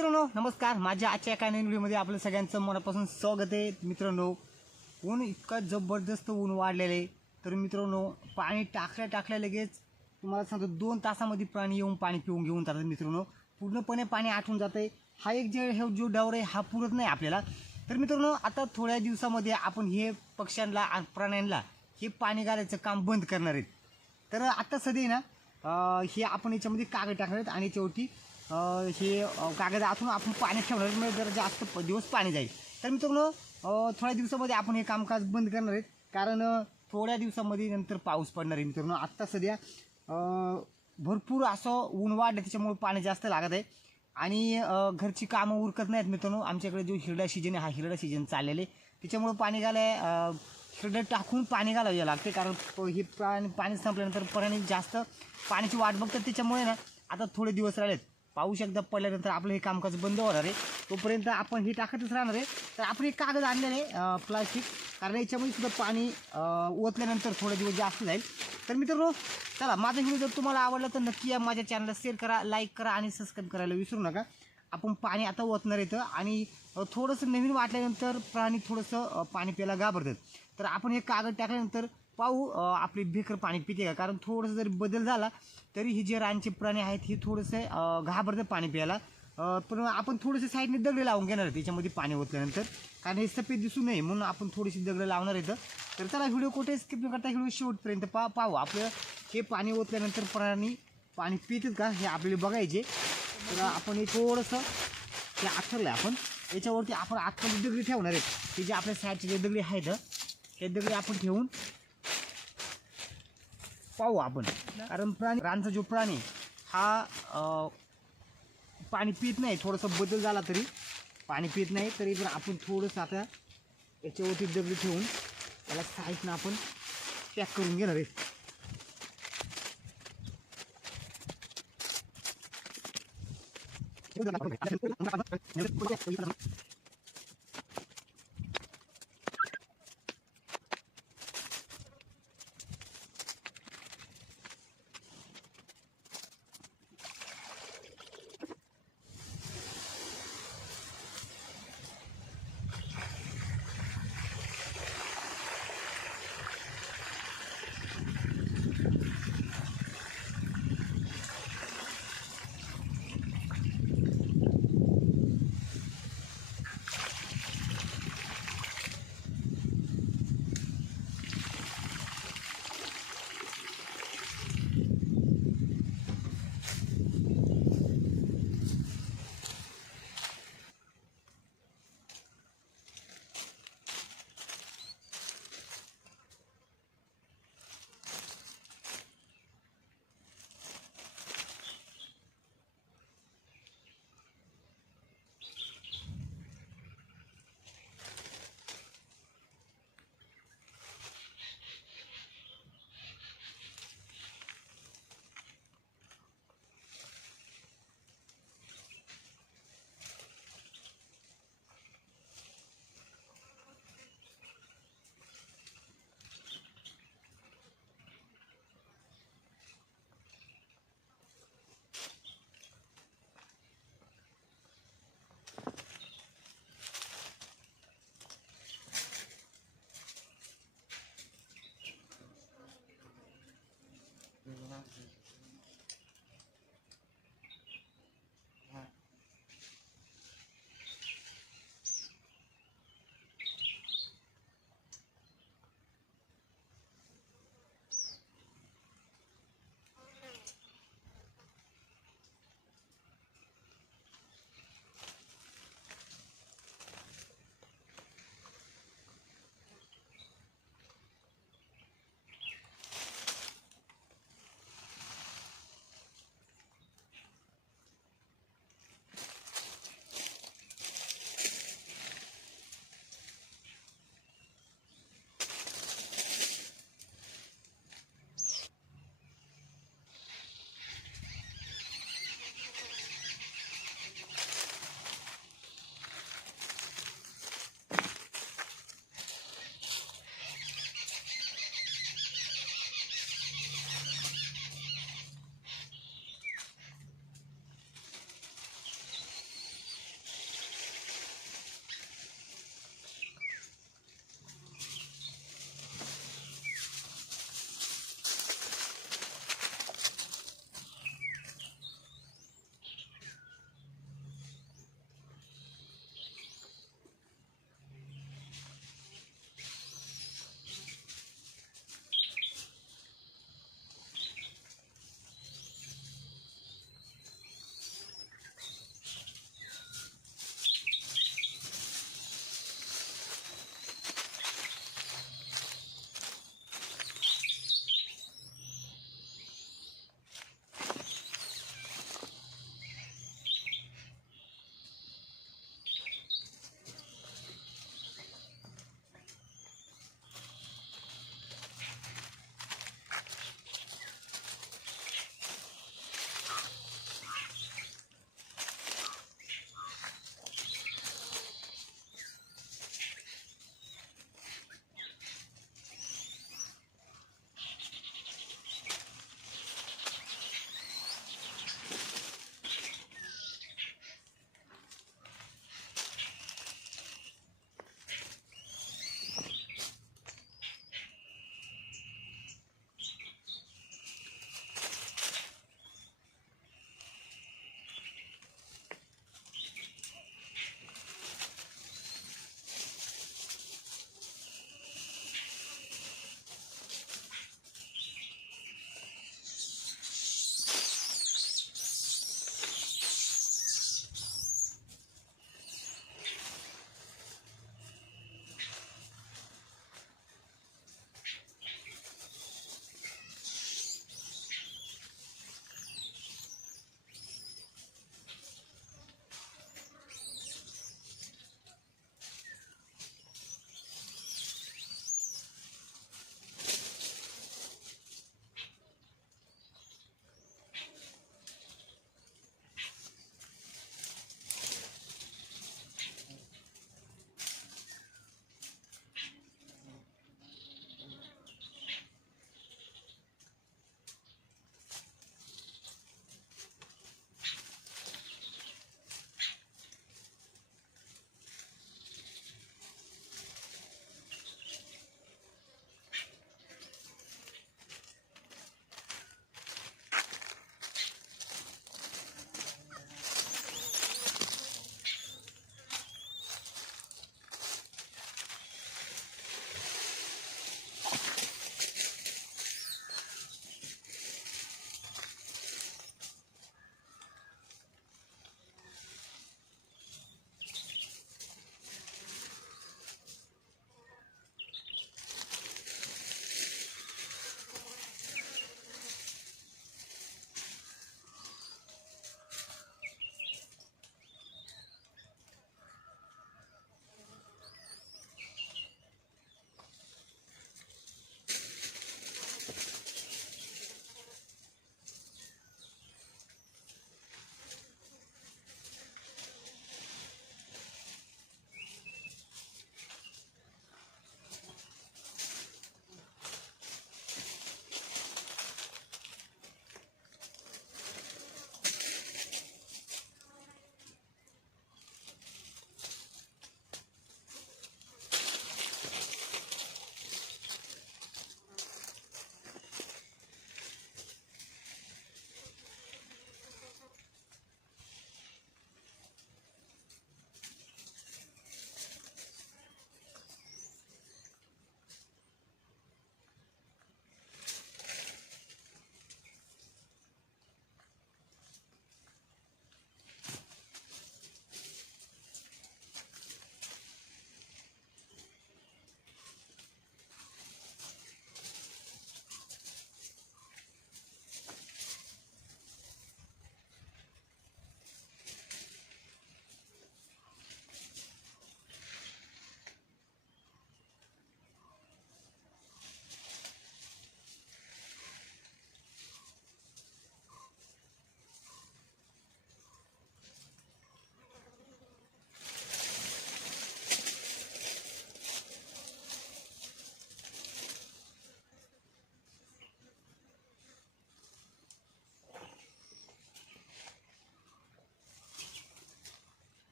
मित्रांनो नमस्कार. माझ्या आजच्या एका नवीन व्हिडिओमध्ये आपलं सगळ्यांचं मनापासून स्वागत आहे. मित्रांनो ऊन इतकं जबरदस्त ऊन वाढलेलं आहे. तर मित्रांनो पाणी टाकल्या लगेच तुम्हाला सांगतो 2 तासामध्ये प्राणी येऊन पाणी पिऊन घेऊन जातात. मित्रांनो पूर्णपणे पाणी आटून जातं आहे. हा एक जो डावर आहे हा पुरत नाही आपल्याला. तर मित्रांनो आता थोड्या दिवसामध्ये आपण हे पक्ष्यांना आणि प्राण्यांना हे पाणी घालायचं काम बंद करणार आहेत. तर आता सध्या ना हे आपण याच्यामध्ये कागद टाकणार आहेत आणि याच्यावरती हे कागद आतून आपण पाणी ठेवणार म्हणजे जर जास्त दिवस पाणी जाईल. तर मित्रांनो थोड्या दिवसामध्ये आपण हे कामकाज बंद करणार आहेत कारण थोड्या दिवसामध्ये नंतर पाऊस पडणार आहे. मित्रांनो आत्ता सध्या भरपूर असं ऊन वाढलं त्याच्यामुळे पाणी जास्त लागत आहे आणि घरची कामं उरकत नाहीत. मित्रांनो आमच्याकडे जो हिरडा सीजन आहे हा हिरडा सीजन चाललेले त्याच्यामुळे पाणी घालाय हिरडं टाकून पाणी घालावं लागते कारण हे पाणी संपल्यानंतर पाणी जास्त पाण्याची वाट बघतात. त्याच्यामुळे ना आता थोडे दिवस राहिलेत पाऊस एकदा पडल्यानंतर आपलं हे कामकाज बंद होणार आहे. तोपर्यंत आपण हे टाकतच राहणार आहे. तर आपण हे कागद आणलेले प्लास्टिक कारण याच्यामध्ये सुद्धा पाणी ओतल्यानंतर थोडे दिवस जास्त जाईल. तर मित्रांनो चला माझा व्हिडिओ जर तुम्हाला आवडला तर नक्की माझ्या चॅनलला शेअर करा, लाईक करा आणि सबस्क्राईब करायला विसरू नका. आपण पाणी आता ओतणार येतं आणि थोडंसं नवीन वाटल्यानंतर प्राणी थोडंसं पाणी प्यायला घाबरतात. तर आपण हे कागद टाकल्यानंतर पाहू आपली बेकर पाणी पिते का. कारण थोडंसं जरी बदल झाला तरी हे जे रानचे प्राणी आहेत हे थोडंसं घाबरतं पाणी प्यायला. पण आपण थोडेसे साईडने दगडे लावून घेणार आहे त्याच्यामध्ये पाणी ओतल्यानंतर कारण हे सफेद दिसू नये म्हणून आपण थोडीशी दगडं लावणार येतं. तर चला व्हिडिओ कुठे स्किप न करता व्हिडिओ शेवटपर्यंत पाहू आपलं हे पाणी ओतल्यानंतर प्राणी पाणी पितात का हे आपल्याला बघायचे. तर आपण हे थोडंसं हे आथरलं आपण याच्यावरती आपण आतमध्ये दगडी ठेवणार आहेत. हे जे आपल्या साईडचे जे दगडी आहेत हे दगडी आपण ठेवून पाहू आपण कारण रानचा जो प्राणी हा पाणी पित नाही. थोडंसं बदल झाला तरी पाणी पित नाही. तरी जर आपण थोडंसं आता याच्यावरती दगडी ठेवून त्याला साईडनं आपण पॅक करून घेणार आहे.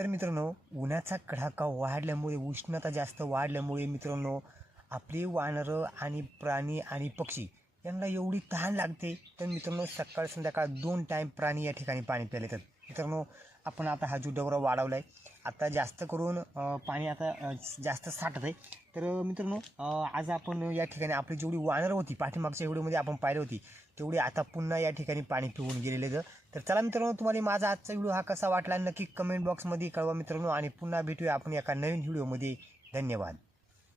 तर मित्रांनो, उन्हाचा कडाका वाढल्यामुळे, उष्णता जास्त वाढल्यामुळे मित्रांनो, आपली वानरं आणि प्राणी आणि पक्षी यांना एवढी तहान लागते. तर मित्रांनो, सकाळ संध्याकाळ 2 टाईम प्राणी या ठिकाणी पाणी प्यायला येतात. मित्रांनो, आपण आता हा जो डोंगरा वाढवला आहे, आता जास्त करून पाणी आता जास्त साठत आहे. तर मित्रांनो, आज आपण या ठिकाणी आपली जेवढी वानरं होती पाठीमागच्या व्हिडिओमध्ये आपण पाहिली होती, तेवढी आता पुन्हा या ठिकाणी पाणी पिऊन गेलेले. तर चला मित्रांनो, तुम्हाला माझा आजचा व्हिडिओ हा कसा वाटला नक्की कमेंट बॉक्समध्ये कळवा मित्रांनो, आणि पुन्हा भेटूया आपण एका नवीन व्हिडिओमध्ये. धन्यवाद.